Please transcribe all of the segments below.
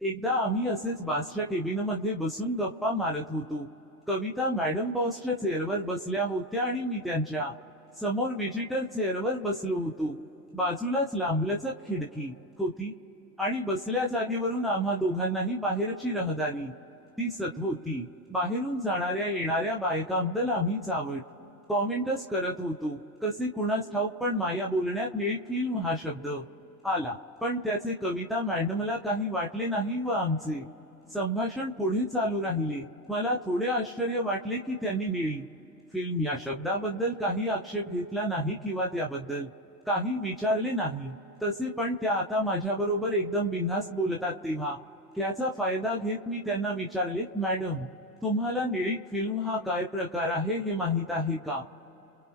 एकदा आम्ही असेच बासच्या केबिनमध्ये बसून गप्पा मारत होतो. कविता मॅडम बॉसच्या चेअरवर बसल्या होत्या आणि मी त्यांच्या समोर विजिटर चेअरवर बसलो होतो. बाजूलाच लांबलचक खिडकी होती आणि बसल्या जागेवरून आम्हा दोघांनाही बाहेरची रहदारी दिसत होती. बाहेरून जाणाऱ्या येणाऱ्या बायकांबद्दल आम्ही चावट कॉमेंटच करत होतो. कसे कुणास ठाऊक, पण माया बोलण्यात निळी फिल्म हा शब्द आला. पण त्याचे कविता मॅडमला काही वाटले नाही व आमचे संभाषण पुढे चालू राहिले. मला थोडे आश्चर्य वाटले की त्यांनी निळी फिल्म या शब्दाबद्दल काही आक्षेप घेतला नाही किंवा त्याबद्दल काही विचारले नाही. तसे पण त्या आता माझ्याबरोबर एकदम बिनधास्त बोलतात तेव्हा त्याचा फायदा घेत मी त्यांना विचारले, मॅडम, तुम्हाला निळी फिल्म हा काय प्रकार आहे हे माहीत आहे का?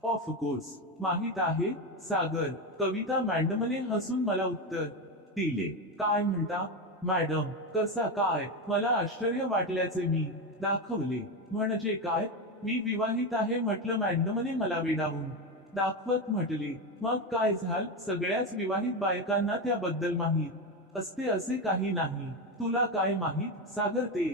ऑफ कोर्स माहित आहे सागर, कविता मॅडमने हसून मला उत्तर दिले. काय म्हणता मॅडम, कसा काय? मला आश्चर्य वाटल्याचे मी दाखवले. म्हणजे काय? मी विवाहित आहे म्हटलं. मॅडमने मला वेडावून दाखवत म्हटले, मग काय झाल? सगळ्याच विवाहित बायकांना त्याबद्दल माहीत असते असे काही नाही. तुला काय माहीत सागर ते?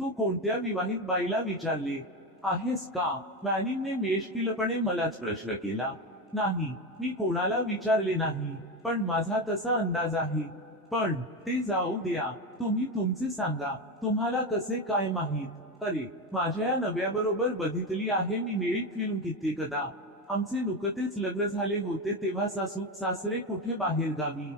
तू कोणत्या विवाहित बाईला विचारले आहेस का? मॅनीने मेषकिलपणे मलाच प्रश्न केला. नाही, मी कोणाला विचारले नाही, पण माझा तसा अंदाज आहे. पण ते जाऊ द्या, तुम्ही तुमचे सांगा, तुम्हाला कसे काय माहीत? अरे, माझ्या या नव्याबरोबर बघितली आहे मी निळी फिल्म कित्येकदा. आमचे नुकतेच लग्न झाले होते तेव्हा सासू सासरे कुठे बाहेर गावी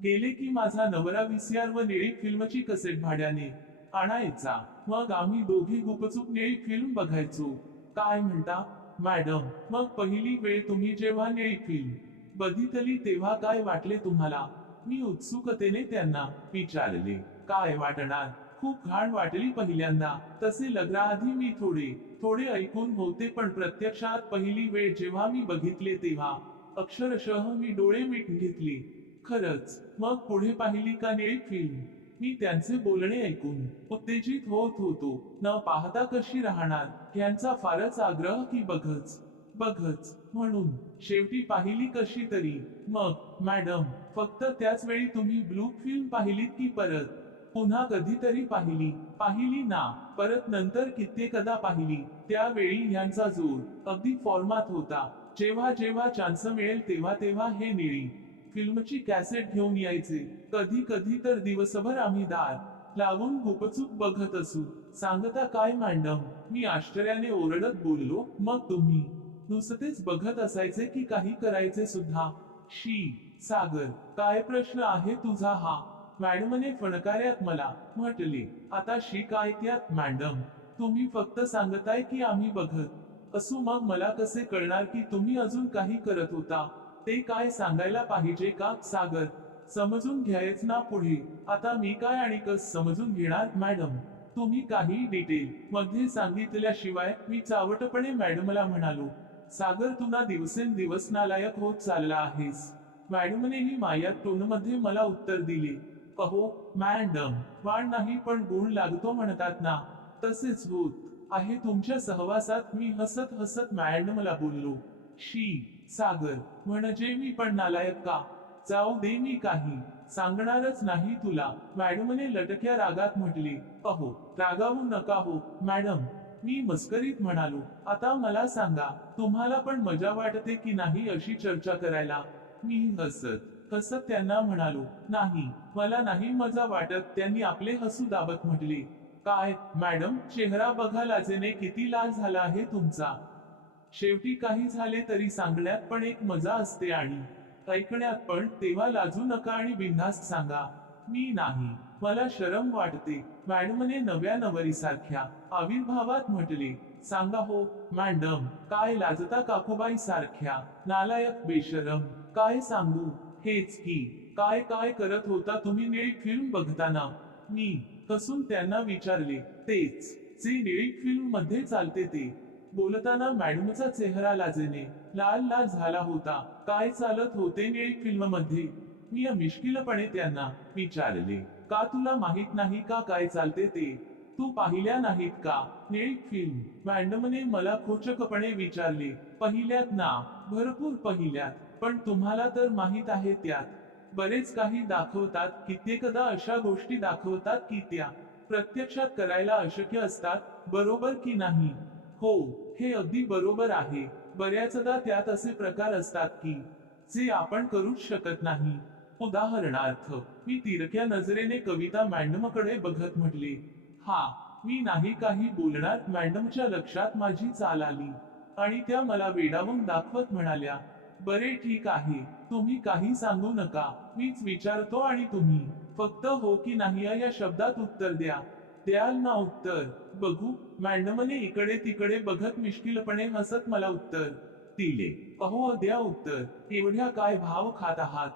गेले की माझा नवरा व्हीसीआर व निळी फिल्मची कसेट भाड्याने आणायचा. मग आम्ही दोघे गुपचूप निळी फिल्म बघायचो. काय म्हणता मॅडम, मग पहिली वेळ तुम्ही जेव्हा निळी फिल्म बघितली तेव्हा काय वाटले तुम्हाला? मी उत्सुकतेने त्यांना विचारले. काय वाटणार, खूप घाण वाटली पहिल्यांदा. तसे लग्नाआधी मी थोडे थोडे ऐकून होते, पण प्रत्यक्षात पहिली वेळ जेव्हा मी बघितले तेव्हा अक्षरशः मी डोळे मिटून घेतले. खरंच. मग पुढे पाहिली का निळी फिल्म? मी त्यांचे बोलणे ऐकून उत्तेजित होत होतो. न पाहता कशी राहणार यांचा फारच आग्रह की बघच बघच म्हणून शेवटी पाहिली कशी तरी. मग मॅडम, फक्त त्याच वेळी तुम्ही ब्लू फिल्म पाहिलीत की परत पुन्हा कधीतरी पाहिली? पाहिली ना, परत नंतर कित्येकदा पाहिली. त्यावेळी यांचा जोर अगदी फॉर्मात होता. जेव्हा जेव्हा चान्स मिळेल तेव्हा तेव्हा हे निळी फिल्मची कॅसेट घेऊन यायचे. कधी कधी तर दिवसभर आम्ही दार लावून गुपचूप बघत असू. सांगता काय मॅडम? मी आश्चर्याने ओरडत बोललो. मग तुम्ही नुसतेच बघत असायचे की काही करायचे सुद्धा? शी सागर, काय प्रश्न आहे तुझा हा? मॅडमने फणकाऱ्यात मला म्हटले. आता शी काय त्यात मॅडम? तुम्ही फक्त सांगताय की आम्ही बघत असू, मग मला कसे कळणार की तुम्ही अजून काही करत होता? ते काय सांगायला पाहिजे का सागर? समजून घ्यायच ना पुढे. आता मी काय आणि कस समजून घेणार मॅडम? तुम्ही काही डिटेल मध्ये सांगितल्याशिवाय? मी चावटपणे मॅडमला म्हणालो. सागर, तू ना दिवसेंदिवस नालायक होत चालला आहेस. मॅडमनेही माया टोनमध्ये मला उत्तर दिले. अहो मॅडम, वाढ नाही पण गुण लागतो म्हणतात ना, तसेच होत आहे तुमच्या सहवासात. मी हसत हसत मॅडमला बोललो. शी सागर, म्हणजे मी पण नालायक का? जाऊ दे, मी काही सांगणारच नाही तुला, मॅडमने लटक्या रागात म्हटले. अहो, रागावू नका हो मॅडम, मी मस्करीत म्हणालो. आता मला सांगा, तुम्हाला पण मजा वाटते की नाही अशी चर्चा करायला? मी हसत हसत त्यांना म्हणालो, नाही, मला नाही मजा वाटत. त्यांनी आपले हसू दाबत म्हटले. काय मॅडम, चेहरा बघा, लाजेने किती लाल झाला आहे तुमचा. शेवटी काही झाले तरी सांगण्यात पण एक मजा असते आणि ऐकण्यात पण. तेव्हा लाजू नका आणि बिनधास्त सांगा. मी नाही, मला शरम वाटते, मॅडमने नव्या नवरीसारख्या आविर्भावात म्हटले. सांगा हो मॅडम, काय लाजता काकूबाई सारख्या? नालायक, बेशरम. काय सांगू? हेच की. काय काय करत होता तुम्ही निळी फिल्म बघताना? मी हसून त्यांना विचारले. तेच जे निळी फिल्म मध्ये चालते ते. बोलताना मॅडमचा चेहरा लाजेने लाल लाल झाला होता. काय चालत होते निळी फिल्म मध्ये? मी मिश्किलपणे त्यांना विचारले. का तुला माहित नाही का काय चालते ते? तू पाहिल्या नाहीत का निळी फिल्म? मॅडमने मला खोचकपणे विचारले. पहिल्यात ना, भरपूर पहिल्यात. पण तुम्हाला तर माहित आहे त्यात बरेच काही दाखवतात, कित्येकदा अशा गोष्टी दाखवतात की त्या प्रत्यक्षात करायला अशक्य असतात, बरोबर की नाही? हो, हे अगदी बरोबर आहे. बऱ्याचदा त्यात असे प्रकार असतात की जे आपण करूच शकत नाही. उदाहरणार्थ, मी तिरक्या नजरेने कविता मॅडमकडे बघत म्हटले, हा, मी नाही काही बोलणार. मॅडमच्या लक्षात माझी चाल आली आणि त्या मला वेडावून दाखवत म्हणाल्या, बरे ठीक आहे, तुम्ही काही सांगू नका, मीच विचारतो आणि तुम्ही फक्त हो की नाही या शब्दात उत्तर द्या. द्याल ना उत्तर? बघू. मॅडमने इकडे तिकडे बघत मिश्किलपणे हसत मला उत्तर दिले. अहो द्या उत्तर, एवढ्या काय भाव खात आहात?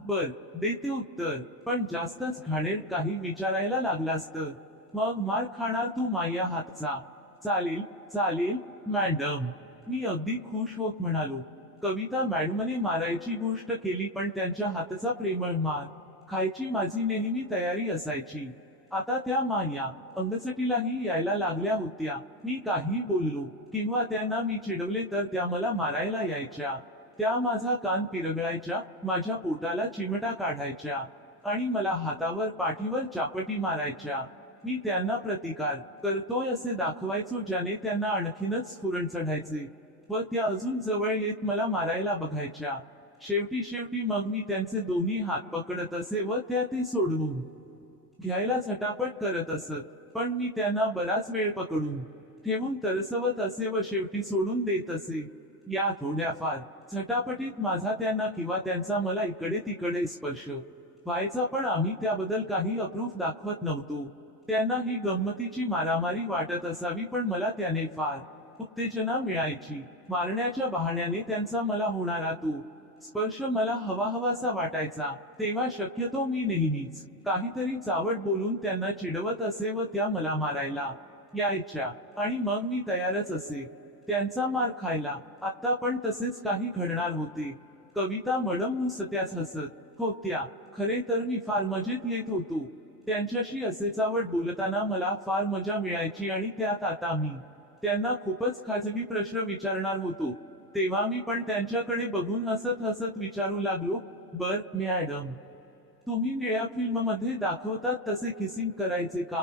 बर, देते उत्तर, पण जास्तच घाणेरडं काही विचारायला लागलास तर मग मार खाणार तू माझ्या हातचा. चालेल, चालेल मॅडम. मी अगदी खुश होत म्हणालो. कविता मॅडमने मारायची गोष्ट केली, पण त्यांच्या हातचा प्रेमळ मार खायची माझी नेहमी तयारी असायची. आता त्या माया अंगसटीलाही यायला लागल्या होत्या. मी काही बोललो किंवा त्यांना मी चिडवले तर त्या मला मारायला यायच्या. त्या माझा कान पिरगळायच्या, माझ्या पोटाला चिमटा काढायच्या आणि मला हातावर पाठीवर चापटी मारायच्या. मी त्यांना प्रतिकार करतोय असे दाखवायचो, ज्याने त्यांना आणखीनच स्फुरण चढायचे व त्या अजून जवळ येत मला मारायला बघायच्या. शेवटी मग मी त्यांचे दोन्ही हात पकडत असे व त्या ते सोडवून घ्यायला झटापट करत असत, पण मी त्यांना बराच वेळ पकडून ठेवून तरसवत असे व शेवटी सोडून देत असे. या थोड्याफार झटापटीत माझा त्यांना किंवा त्यांचा मला इकडे तिकडे स्पर्श व्हायचा, पण आम्ही त्याबद्दल काही अप्रूप दाखवत नव्हतो. त्यांना ही गंमतीची मारामारी वाटत असावी, पण मला त्याने फार उत्तेजना मिळायची. मारण्याच्या बहाण्याने त्यांचा मला होणारा तो स्पर्श मला हवाहवासा वाटायचा. तेव्हा शक्यतो मी नेहमीच काहीतरी चावट बोलून त्यांना चिडवत असे व त्या मला मारायला यायच्या आणि मग मी तयारच असे त्यांचा मार खायला. आता पण तसेच काही घडणार होते. कविता मॅडम नुसत्याच हसत होत्या. खरे तर मी फार मजेत येत होतो. त्यांच्याशी असे चावट बोलताना मला फार मजा मिळायची आणि त्यात आता मी त्यांना खूपच खाजगी प्रश्न विचारणार होतो. तेव्हा मी पण त्यांच्याकडे बघून हसत हसत विचारू लागलो, बर मॅडम, तुम्ही निळ्या फिल्म मध्ये दाखवतात तसे किसिंग करायचे का?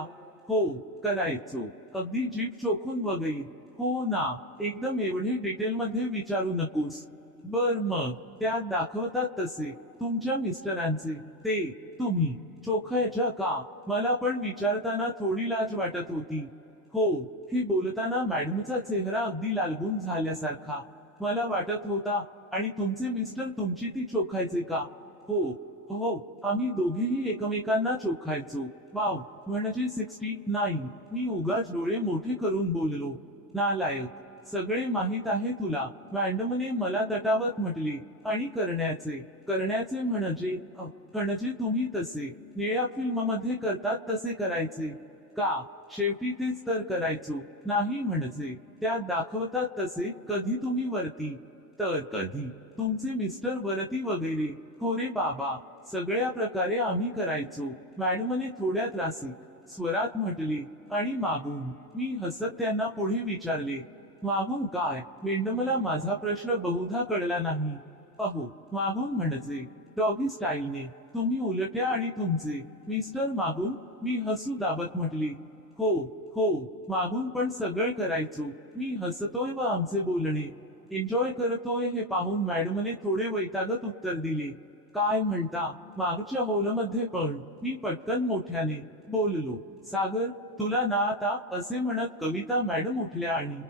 हो, करायचो. अगदी जीभ चोखून वगैरे. हो ना, एकदम एवढे डिटेल मध्ये विचारू नकोस. बर मग त्यात दाखवतात तसे तुमच्या मिस्टरांचे ते तुम्ही चोखायच्या का? मला पण विचारताना थोडी लाज वाटत होती. हो, हे बोलताना मॅडमचा चेहरा अगदी लालगुंद झाल्यासारखा मला वाटत होता. आणि तुमचे मिस्टर तुमची ती चोखायचे का? हो, हो, आम्ही दोघेही एकमेकांना चोखायचो. वाव, म्हणजे 69. मी उगाच डोळे मोठे करून बोललो. नालायक, सगळे माहीत आहे तुला, मॅडमने मला तटावत म्हटले. आणि करण्याचे म्हणजे तुम्ही तसे निळ्या फिल्म मध्ये करतात तसे करायचे का? शेवटी तेच तर करायचो. नाही म्हणजे त्यात दाखवतात तसे. कधी तुम्ही वरती तर कधी तुमचे मिस्टर वरती वगैरे. हो रे बाबा, सगळ्या प्रकारे आम्ही करायचो, मॅडमने थोड्या त्रासिक स्वरात म्हटले. आणि मागून? मी हसत त्यांना पुढे विचारले, मागून काय? मॅडमला माझा प्रश्न बहुधा कळला नाही. अहो, मागून म्हणजे डॉगी स्टाईलने. तुम्ही उलट्या आणि तुमचे मिस्टर मागून? मी हसू दाबत म्हटली. हो, हो, मागून पण सगळं करायचो. मी हसतोय व आमचे बोलणे एन्जॉय करतोय हे पाहून मॅडमने थोडे वैतागत उत्तर दिले. काय म्हणता? मागच्या हॉलमध्ये पण? मी पटकन मोठ्याने बोललो. सागर, तुला ना आता, असे म्हणत कविता मॅडम उठल्या आणि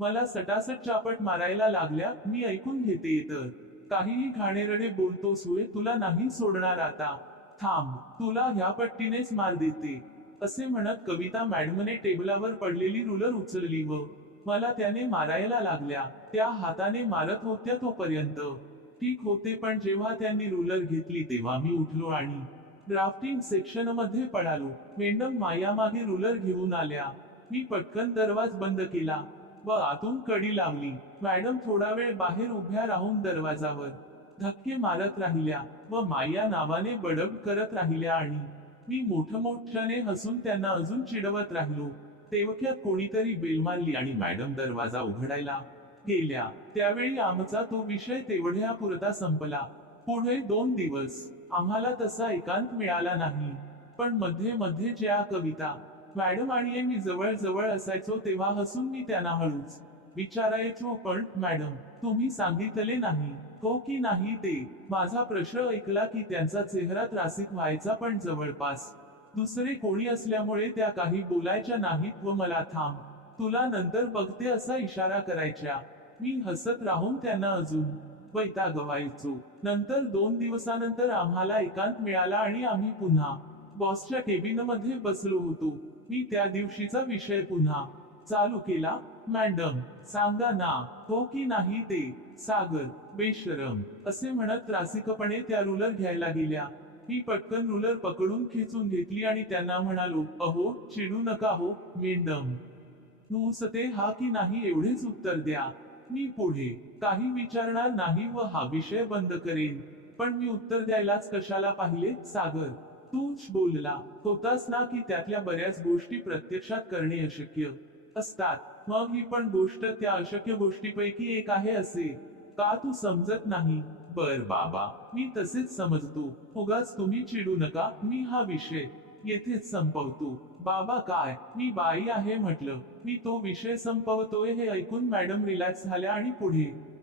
मला सटासट चापट मारायला लागल्या. मी ऐकून घेते तर. काहीही घाणेरडे बोलतोस होय? तुला नाही सोडणार आता. थांब, तुला ह्या पट्टीनेच मार देते. असे म्हणत कविता मॅडमने टेबलावर पडलेली रुलर उचलली व मला त्याने मारायला लागल्या. त्या हाताने मारत होत्या तोपर्यंत ठीक होते, पण जेव्हा त्यांनी रुलर घेतली तेव्हा मी उठलो आणि ड्राफ्टिंग सेक्शन मध्ये पळालो. मॅडम मायामागे रुलर घेऊन आल्या. मी पटकन दरवाज बंद केला व आतून कडी लावली. मॅडम थोडा वेळ बाहेर उभ्या राहून दरवाजावर धक्के मारत राहिल्या व माया नावाने बडबड करत राहिल्या आणि मी मोठमोठ्याने हसून त्यांना अजून चिडवत राहिलो. तेवढ्यात कोणीतरी बेल मारली आणि मॅडम दरवाजा उघडायला गेल्या. त्यावेळी आमचा तो विषय तेवढ्या पुरता संपला. पुढे 2 दिवस आम्हाला तसा एकांत मिळाला नाही. पण मध्ये मध्ये ज्या कविता मॅडम आणि मी जवळ जवळ असायचो तेव्हा हसून मी त्यांना हळूच विचारायचो, पण मॅडम तुम्ही सांगितले नाही हो की नाही ते. माझा प्रश्न ऐकला की त्यांचा चेहरा त्रासिक व्हायचा, पण जवळपास दुसरे कोणी असल्यामुळे त्या काही बोलायच्या नाहीत व मला थांब, तुला नंतर बघते असा इशारा करायच्या. मी हसत राहून त्यांना अजून वैतागवायचो. नंतर 2 दिवसानंतर आम्हाला एकांत मिळाला आणि आम्ही पुन्हा बॉसच्या केबिनमध्ये बसलो होतो. मी त्या दिवशीचा विषय पुन्हा चालू केला. मॅडम सांगा ना हो की नाही ते. सागर बेशरम असे म्हणत त्रासिकपणे त्या रुलर घ्यायला गेल्या. मी पटकन रुलर पकडून खिचून घेतली आणि त्यांना म्हणालो, अहो चिडू नका हो मॅडम, नुसते हा की नाही एवढेच उत्तर द्या. मी पुढे काही विचारणार नाही व हा विषय बंद करेन. पण मी उत्तर द्यायलाच कशाला पाहिले. सागर तूच बोलला होतास ना की त्यातल्या बऱ्याच गोष्टी प्रत्यक्षात करणे अशक्य असतात. मग ही पण गोष्ट त्या अशक्य गोष्टीपैकी एक आहे असे का तू समजत नाही. बर बाबा मी तसेच समजतो. उगाच तुम्ही चिडू नका. मी हा विषय येथेच संपवतो. बाबा काय मी बाई आहे म्हटलं. मी तो विषय संपवतोय हे ऐकून मॅडम रिलॅक्स झाल्या आणि पुढे